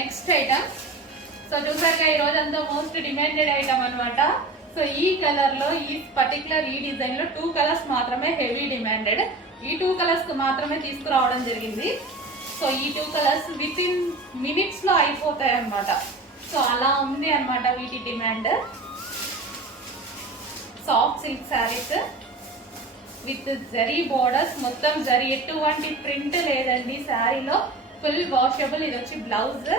Next item. So చూసారుగా ఈ రోజంతా మోస్ట్ డిమాండెడ్ ఐటమ్ అనమాట. సో ఈ కలర్ లో ఈ పర్టికులర్ ఈ డిజైన్ లో 2 కలర్స్ మాత్రమే హెవీ డిమాండెడ్. ఈ 2 కలర్స్ మాత్రమే తీసుకురావడం జరిగింది. సో ఈ 2 కలర్స్ విత్ ఇన్ మినిట్స్ లో అయిపోతాయి అనమాట. సో అలా ఉంది అనమాట వీటి demand. Soft silk saris with zari borders, మొత్తం జరీ, ఎటువంటి ప్రింట్ లేదండి శారీలో. Full washable. ఇది వచ్చి బ్లౌజ్.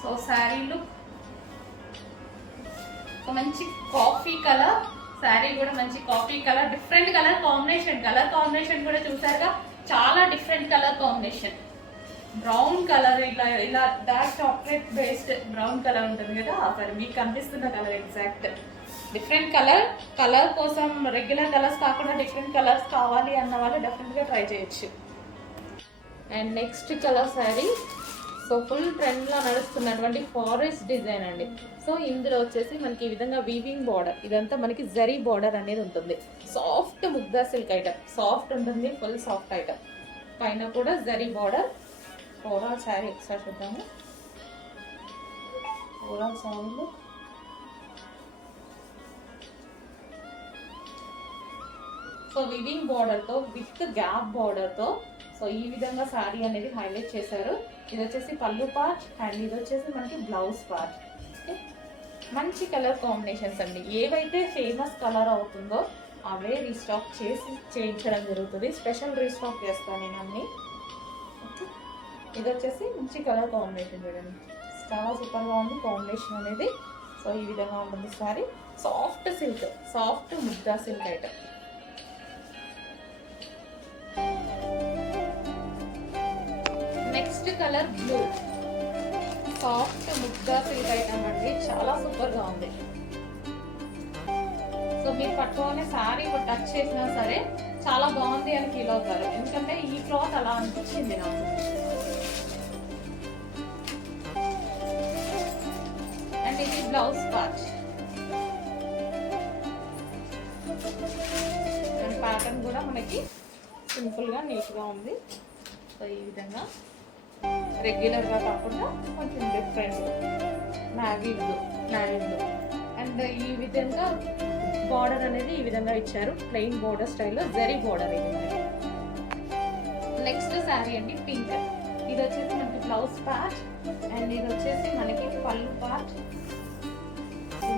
సో శారీ లుక్ మంచి కాఫీ కలర్. శారీ కూడా మంచి coffee colour, different colour combination కూడా చూసారుగా, చాలా different colour combination. Brown colour, ఇలా dark chocolate based brown colour ఉంటుంది కదా, సరే మీకు కనిపిస్తున్న కలర్ ఎగ్జాక్ట్ డిఫరెంట్ కలర్ కోసం రెగ్యులర్ కలర్స్ కాకుండా డిఫరెంట్ కలర్స్ కావాలి అన్న వాళ్ళు డెఫినెట్గా ట్రై చేయొచ్చు. And next colour sari. So full ట్రెండ్లో నడుస్తున్నటువంటి ఫారెస్ట్ డిజైన్ అండి. సో ఇందులో వచ్చేసి మనకి ఈ విధంగా వీవింగ్ బార్డర్, ఇదంతా మనకి జరీ బార్డర్ అనేది ఉంటుంది. Soft Mugdha silk item, soft ఉంటుంది, ఫుల్ సాఫ్ట్ ఐటమ్. పైన కూడా జరీ బార్డర్. ఓవరాల్ శారీ ఒకసారి చూద్దాము. ఓవరాల్ శారీలో సో వివింగ్ బార్డర్తో విత్ గ్యాప్ బార్డర్తో సో ఈ విధంగా శారీ అనేది హైలైట్ చేశారు. ఇది వచ్చేసి పళ్ళు పార్ట్ అండ్ ఇది వచ్చేసి మనకి బ్లౌజ్ పార్ట్. మంచి కలర్ కాంబినేషన్స్ అండి. ఏవైతే ఫేమస్ కలర్ అవుతుందో అవే రీస్టాక్ చేసి చేయించడం జరుగుతుంది. స్పెషల్ రీస్టాక్ చేస్తాను నేను అన్ని. ఇది వచ్చేసి మంచి కలర్ కాంబినేషన్ చూడండి, చాలా సూపర్గా ఉంది కాంబినేషన్ అనేది. సో ఈ విధంగా ఉంటుంది శారీ. సాఫ్ట్ సిల్క్, సాఫ్ట్ ముద్దా silk item. Next colour blue, soft ముద్దా సిల్క్ ఐటమ్ అండి, చాలా సూపర్గా ఉంది. సో మీరు పట్టుకొని శారీ టచ్ చేసినా సరే చాలా బాగుంది అని ఫీల్ అవుతారు, ఎందుకంటే ఈ క్లాత్ అలా అనిపించింది నాకు. అండ్ ఇది బ్లౌజ్ పార్ట్. అండ్ ప్యాటర్న్ కూడా మనకి సింపుల్గా నీట్గా ఉంది. సో ఈ విధంగా రెగ్యులర్గా కాకుండా కొంచెం డిఫరెంట్ నావీ బ్లూ. అండ్ ఈ విధంగా బార్డర్ అనేది ఈ విధంగా ఇచ్చారు, ప్లెయిన్ బార్డర్ స్టైల్లో జరీ బార్డర్ ఇది మనకి. నెక్స్ట్ శారీ అండి పింక్. ఇది వచ్చేసి మనకి బ్లౌజ్ పార్ట్ అండ్ ఇది వచ్చేసి మనకి పళ్ళు పార్ట్.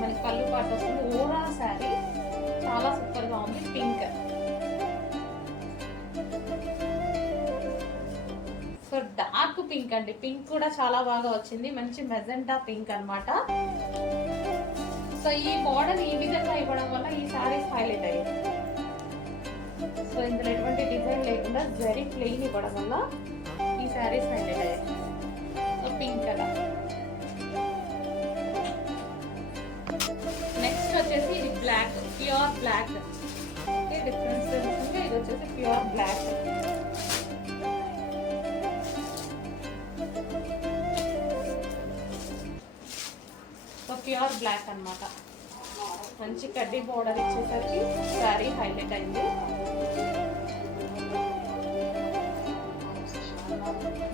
మనకి పళ్ళు పార్ట్ వస్తుంది. ఓవరాల్ శారీ చాలా సూపర్గా ఉంది. పింక్, సో డార్క్ పింక్ అండి. పింక్ కూడా చాలా బాగా వచ్చింది, మంచి మెజెంటా పింక్ అన్నమాట. సో ఈ బార్డర్ ఈ విధంగా ఇవ్వడం వల్ల ఈ శారీస్ హైలైట్ అయ్యాయి. సో ఇందులో ఎటువంటి డిజైన్ లేకుండా జరీ ప్లెయిన్ ఇవ్వడం వల్ల ఈ శారీస్ హైలైట్ అయ్యాయి. So pink colour. నెక్స్ట్ వచ్చేసి ఇది black, pure black. Okay, difference ఉంటుంది. ఇది వచ్చేసి ప్యూర్ బ్లాక్. ప్యూర్ బ్లాక్ అన్నమాట. మంచి కడ్డీ బోర్డర్ ఇచ్చేసరికి శారీ హైలైట్ అయింది.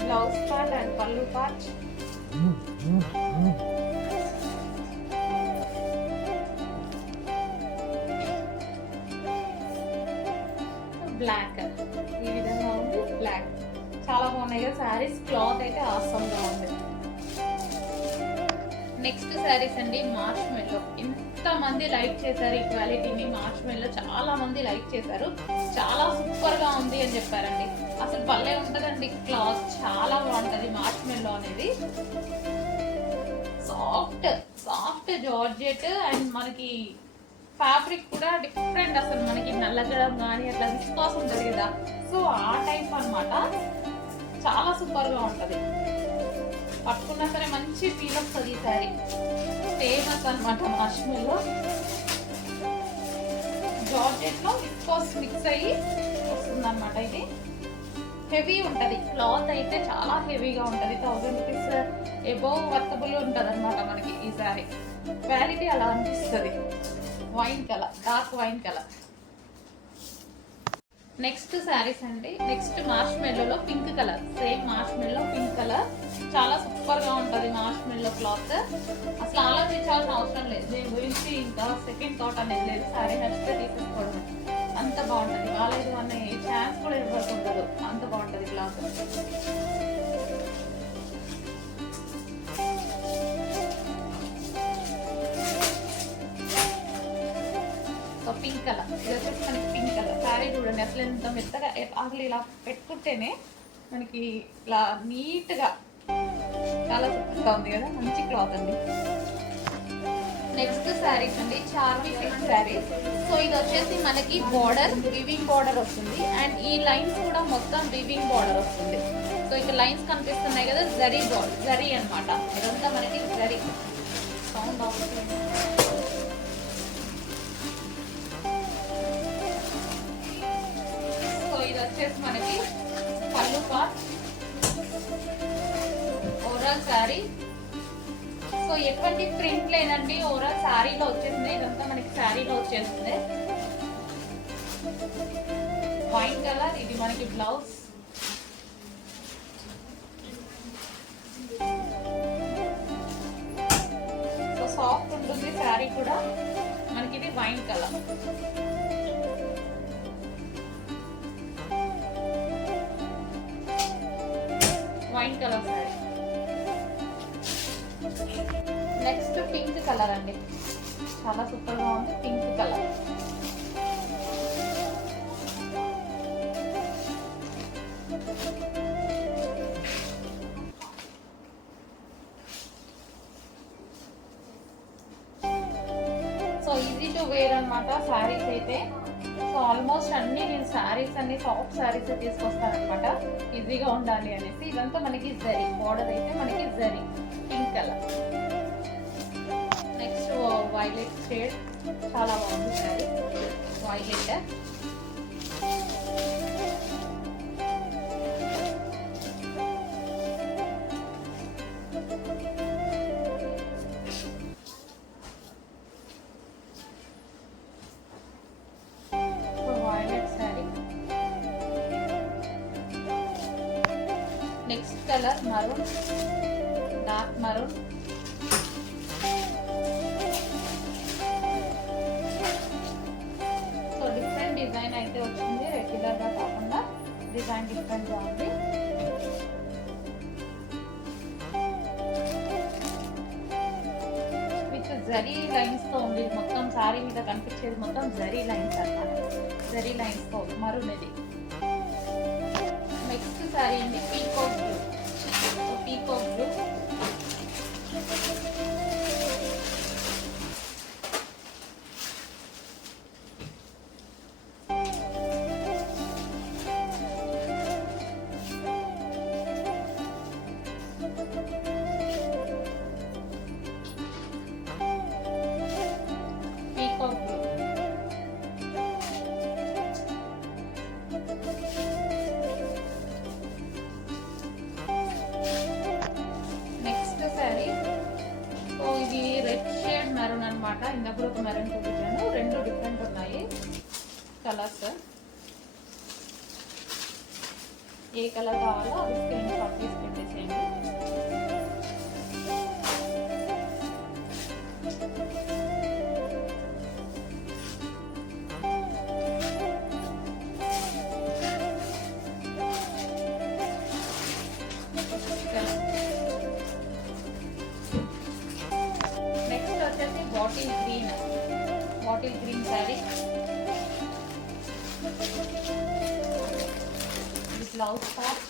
బ్లౌజ్ పార్ట్ అండ్ పళ్ళు పార్ట్. బ్లాక్ ఈ విధంగా ఉంది. బ్లాక్ చాలా బాగున్నాయి కదా శారీస్. క్లాత్ అయితే ఆసంగా ఉంది. నెక్స్ట్ శారీస్ అండి మార్చ్ మెల్లో. ఇంతమంది లైక్ చేశారు ఈ క్వాలిటీని. మార్చ్ మెల్లో చాలా మంది లైక్ చేశారు, చాలా సూపర్ గా ఉంది అని చెప్పారండి. అసలు భలే ఉంటదండి క్లాత్, చాలా బాగుంటది మార్చ్ మెల్లో అనేది. సాఫ్ట్ జార్జెట్ అండ్ మనకి ఫ్యాబ్రిక్ కూడా డిఫరెంట్. అసలు మనకి నల్లగడం కానీ అట్లా విస్కాస్ ఉంటుంది కదా, సో ఆ టైప్ అన్నమాట. చాలా సూపర్ గా ఉంటది. పట్టుకున్నా సరే మంచి ఫీల్ వస్తుంది ఈ శారీ. ఫేమస్ అనమాట మార్చ్ మెల్లో. జార్జెట్ లో విస్కాస్ మిక్స్ అయ్యి వస్తుంది అనమాట. ఇది హెవీ ఉంటది, క్లాత్ అయితే చాలా హెవీగా ఉంటది. 1000 రూపీస్ ఎబోవ్ వర్తబుల్ ఉంటది అనమాట మనకి ఈ శారీ. క్వాలిటీ అలా అనిపిస్తుంది. Wine colour, dark wine colour. Next saris అండి. నెక్స్ట్ మార్ష్ మెల్లోలో pink colour, same marshmallow pink colour. చాలా సూపర్గా ఉంటుంది మార్ష్ మెల్లో క్లాత్. అసలు ఆలోచించాల్సిన అవసరం లేదు, దీని గురించి ఇంకా సెకండ్ థాట్ అనేది లేదు. శారీ నచ్చితే తీసేసుకోవడం, అంత బాగుంటుంది. బాగాలేదు అనే ఛాన్స్ కూడా ఎవరికి ఉండదు, అంత బాగుంటుంది క్లాత్. పింక్ కలర్, ఇది వచ్చేసి మనకి పింక్ కలర్. శారీ చూడండి అసలు ఎంత మెత్తగా, అసలు ఇలా పెట్టుకుంటేనే మనకి ఇలా నీట్గా చాలా సూపర్గా ఉంది కదా, మంచి క్లాత్ అండి. నెక్స్ట్ శారీస్ అండి, చార్మీ సిల్క్ శారీస్. సో ఇది వచ్చేసి మనకి బార్డర్, వివింగ్ బార్డర్ వస్తుంది. అండ్ ఈ లైన్స్ కూడా మొత్తం వివింగ్ బార్డర్ వస్తుంది. సో ఇక్కడ లైన్స్ కనిపిస్తున్నాయి కదా, జరీ బార్డర్, జరీ అనమాట. ఇదంతా మనకి జరీ. Sound of. వచ్చేసి మనకి పళ్ళు పార్ట్, ఓవరాల్ శారీ. సో ఎటువంటి ప్రింట్ లేదండి, ఓవరాల్ శారీలో వచ్చేసింది. ఇదంతా మనకి శారీలో వచ్చేస్తుంది. వైన్ కలర్, ఇది మనకి బ్లౌజ్. సో సాఫ్ట్ ఉంటుంది శారీ కూడా మనకి. ఇది wine colour, wine colour sari. Next pink colour అండి, చాలా సూపర్గా ఉంది pink colour. So easy to wear అనమాట శారీస్ అయితే. సో ఆల్మోస్ట్ అన్ని నేను శారీస్ అన్ని సాఫ్ట్ శారీస్ తీసుకొస్తాను అనమాట, ఈజీగా ఉండాలి అనేసి. ఇదంతా మనకి జరీ బార్డర్, అయితే మనకి zari pink colour. Next violet shade, చాలా బాగుంది sari, violet. Next colour maroon, dark maroon. So different design అయితే వచ్చింది, రెగ్యులర్గా కాకుండా డిజైన్ డిఫరెంట్గా ఉంది. విత్ జరీ లైన్స్తో ఉంది. మొత్తం శారీ మీద కనిపించేది మొత్తం జరీ లైన్స్ అన్నమాట, జరీ లైన్స్తో మరూన్ ఇది. నెక్స్ట్ శారీ అండి, peacock blue. Peacock blue, peacock blue. Maroon అనమాట. ఇందాక ఒక మెరూన్ చూపించాను, రెండు డిఫరెంట్ ఉన్నాయి కలర్స్. ఏ కలర్ కావాలో అది స్క్రీన్ షాట్ తీసి పెట్టేసేయండి. Bottle green, bottle green sari. Blouse part,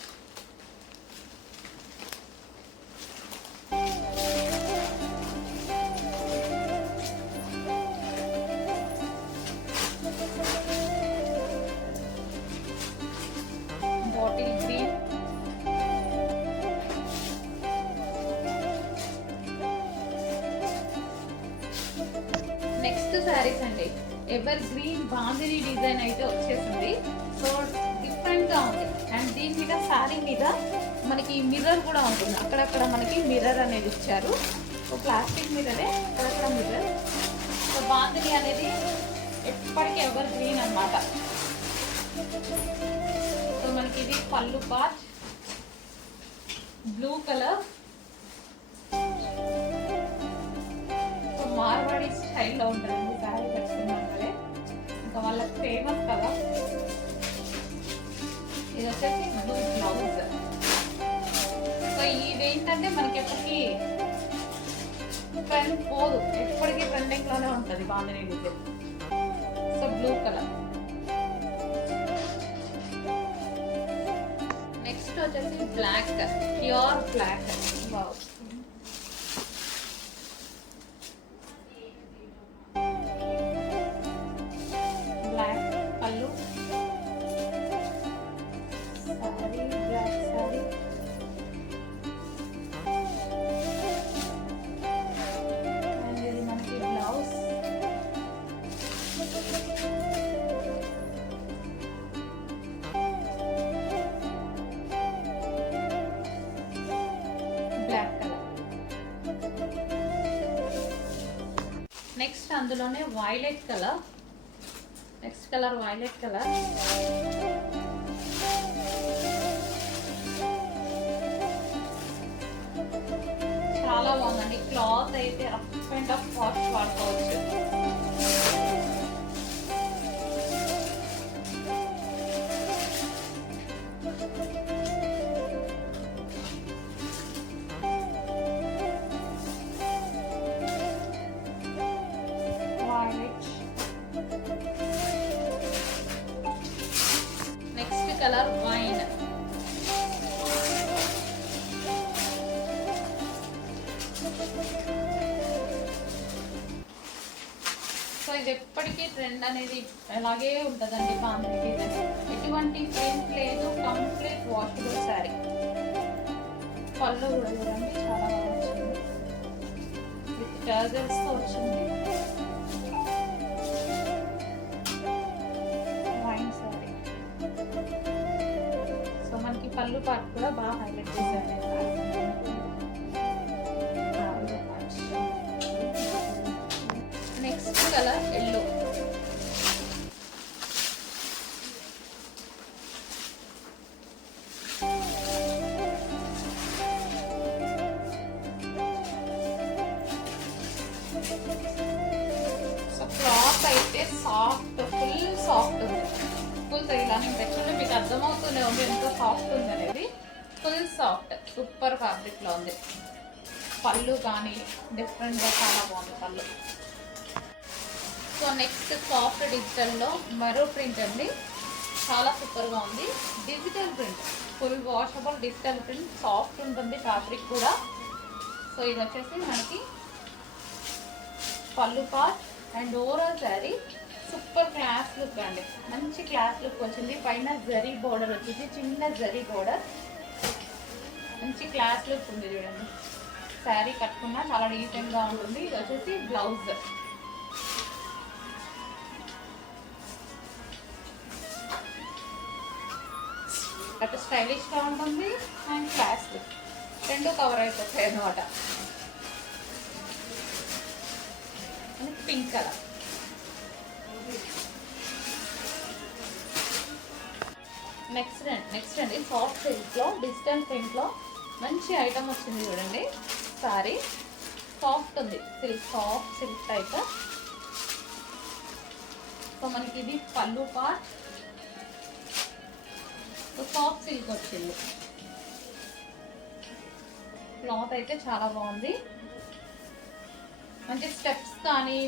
bottle green. Next saris అండి, ఎవర్ గ్రీన్ బాందిని డిజైన్ అయితే వచ్చేసింది. సో డిఫరెంట్గా ఉంది. అండ్ దీని మీద శారీ మీద మనకి మిర్రర్ కూడా ఉంటుంది, అక్కడక్కడ మనకి మిర్రర్ అనేది ఇచ్చారు. సో ప్లాస్టిక్ మిర్రరే, అక్కడక్కడ మిర్రర్. సో బాందిని అనేది ఎప్పటికీ ఎవర్ గ్రీన్ అన్నమాట. సో మనకి ఇది పళ్ళు part blue colour. So Marwadi స్టైల్లో ఉంటుంది శారీ కట్టుకున్నాం కదా, ఇంకా వాళ్ళకి ఫేమస్ కదా. ఇది వచ్చేసి బ్లూ బ్లౌజ్. సో ఇదేంటంటే మనకి ఎప్పటికీ ట్రెండ్ పోదు, ఎప్పటికీ ట్రెండింగ్ లోనే ఉంటుంది bandhani design. So blue colour. Next వచ్చేసి black, pure black. Wow, black పళ్ళు, సారీ బ్లాక్ సారీ. అండ్ ఇది మనకి బ్లౌజ్. Black colour. నెక్స్ట్ అందులోనే violet colour. Next colour violet colour. చాలా బాగుందండి. క్లాత్ అయితే రఫ్ అండ్ టఫ్ వాష్ వాడుకోవచ్చు. Violet. Next colour wine. So ఇది ఎప్పటికీ ట్రెండ్ అనేది అలాగే ఉంటుందండి బాందిని డిజైన్. ఎటువంటి ప్రింట్ లేదు, కంప్లీట్ వాషబుల్ శారీ. పళ్ళు కూడా చూడండి చాలా బాగా వచ్చింది, విత్ టర్జల్స్ తో వచ్చింది. వైన్ శారీ. సో మనకి పళ్ళు పార్ట్ కూడా బాగా హైలైట్ చేశారు. Next colour yellow. So cloth అయితే సాఫ్ట్, ఫుల్ సాఫ్ట్ ఉంది. ఫుల్ ఇలా నేను పెట్టుకుంటే మీకు అర్థమవుతూనే ఉంది ఎంత సాఫ్ట్ ఉంది అనేది. ఫుల్ సాఫ్ట్, సూపర్ ఫ్యాబ్రిక్లో ఉంది. పళ్ళు కానీ డిఫరెంట్గా చాలా బాగుంది పళ్ళు. సో నెక్స్ట్ సాఫ్ట్ డిజిటల్లో మరో ప్రింట్ అండి, చాలా సూపర్గా ఉంది. Digital print, full washable digital print, soft ఉంటుంది ఫ్యాబ్రిక్ కూడా. సో ఇది వచ్చేసి మనకి పళ్ళు part and overall sari super class look అండి, మంచి క్లాస్ లుక్ వచ్చింది. పైన జరీ బోర్డర్ వచ్చింది, చిన్న జరీ బోర్డర్, మంచి క్లాస్ లుక్ ఉంది చూడండి. శారీ కట్టుకున్నా చాలా డీసెంట్గా ఉంటుంది. ఇది వచ్చేసి బ్లౌజ్. అటు స్టైలిష్గా ఉంటుంది అండ్ క్లాస్ లుక్, రెండు కవర్ అయిపోతాయి అన్నమాట. Pink colour. నెక్స్ట్ అండి సాఫ్ట్ సిల్క్లో డిజిటల్ ప్రింట్లో మంచి ఐటమ్ వచ్చింది చూడండి. సారీ సాఫ్ట్ ఉంది, silk, soft silk type. So మనకి ఇది పళ్ళు పార్ట్, సాఫ్ట్ సిల్క్ వచ్చింది. క్లాత్ అయితే చాలా బాగుంది, మంచి స్టెప్స్ కానీ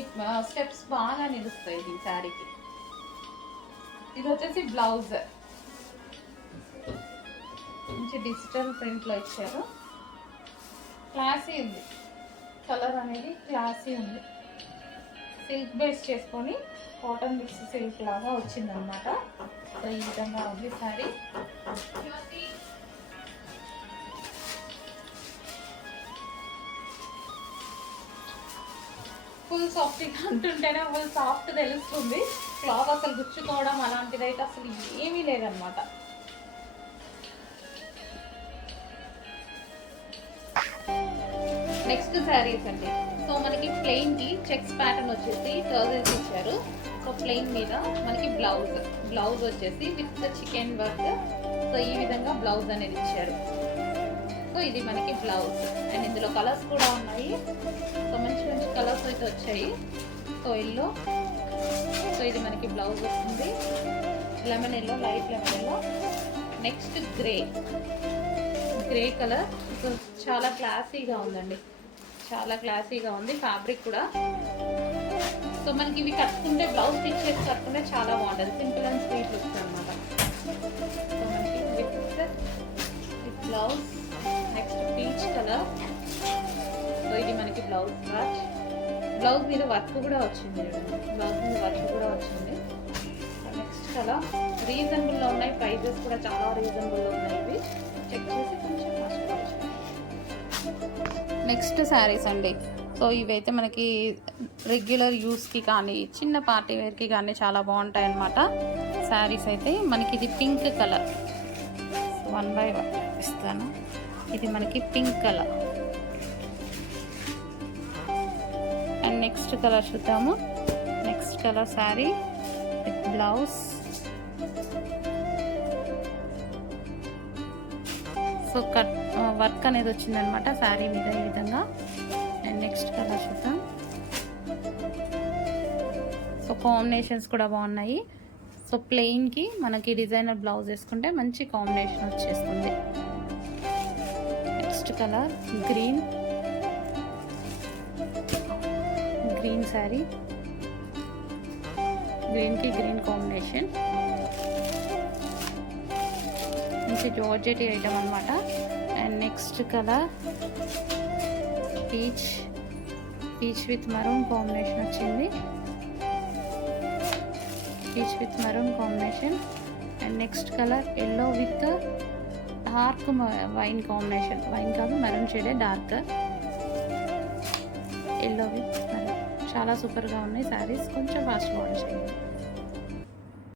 స్టెప్స్ బాగా నిలుస్తాయి ఈ శారీకి. ఇది వచ్చేసి బ్లౌజ్, మంచి డిజిటల్ ప్రింట్లో ఇచ్చారు. క్లాసీ ఉంది, కలర్ అనేది క్లాసీ ఉంది. సిల్క్ బేస్ చేసుకొని కాటన్ మిక్స్ సిల్క్ లాగా వచ్చిందనమాట. సో ఈ విధంగా ఉంది శారీ. ఫుల్ సాఫ్ట్ అంటుంటేనే ఫుల్ సాఫ్ట్ తెలుస్తుంది. క్లాత్ అసలు గుచ్చుకోవడం అలాంటిది అయితే అసలు ఏమీ లేదనమాట. నెక్స్ట్ శారీస్ అండి. సో మనకి ప్లెయిన్కి చెక్స్ ప్యాటర్న్ వచ్చేసి టర్జెస్ ఇచ్చారు. సో ప్లెయిన్ మీద మనకి బ్లౌజ్ వచ్చేసి విత్ చికెన్ వర్క్. సో ఈ విధంగా బ్లౌజ్ అనేది ఇచ్చారు. సో ఇది మనకి బ్లౌజ్ అండ్ ఇందులో కలర్స్ కూడా ఉన్నాయి. సో మంచి మంచి కలర్స్ అయితే వచ్చాయి. సో ఎల్లో, సో ఇది మనకి బ్లౌజ్ వస్తుంది. Lemon yellow, light lemon yellow. Next grey colour. So చాలా క్లాసీగా ఉందండి, చాలా క్లాసీగా ఉంది ఫ్యాబ్రిక్ కూడా. సో మనకి ఇవి కట్టుకుంటే బ్లౌజ్ స్టిచ్ చేసి కట్టుకుంటే చాలా బాగుంటుంది. సింపుల్ అండ్ స్వీట్ లుక్స్ అనమాట. సో మనకి with blouse. Next peach colour. So ఇది మనకి బ్లౌజ్ మీద వర్క్ కూడా వచ్చింది. బ్లౌజ్ మీద వర్క్ కూడా వచ్చింది. నెక్స్ట్ కలర్ రీజనబుల్లో ఉన్నాయి, ప్రైజెస్ కూడా చాలా రీజనబుల్లో ఉన్నాయి. ఇవి చెక్ చేసి కొంచెం నెక్స్ట్ శారీస్ అండి. సో ఇవైతే మనకి రెగ్యులర్ యూస్కి కానీ చిన్న పార్టీ వేర్కి కానీ చాలా బాగుంటాయి అన్నమాట. శారీస్ అయితే మనకి ఇది పింక్ కలర్. 1 by 1 ఇస్తాను. ఇది మనకి pink colour. And next colour చూద్దాము. Next colour sari with blouse. So work అనేది వచ్చిందనమాట శారీ మీద ఈ విధంగా. అండ్ నెక్స్ట్ కలర్ చూద్దాం. సో కాంబినేషన్స్ కూడా బాగున్నాయి. సో ప్లెయిన్కి మనకి డిజైనర్ బ్లౌజ్ వేసుకుంటే మంచి కాంబినేషన్ వచ్చేస్తుంది. Next colour green sari. గ్రీన్కి గ్రీన్ కాంబినేషన్. మంచి జార్జెట్ ఐటమ్ అనమాట. And next colour peach with maroon combination వచ్చింది. Peach with maroon combination. And next colour yellow with dark wine combination. Wine కాదు, maroon షేడే, dark yellow with maroon. చాలా సూపర్గా ఉన్నాయి శారీస్. కొంచెం ఫాస్ట్ ఆర్డర్ చేయండి.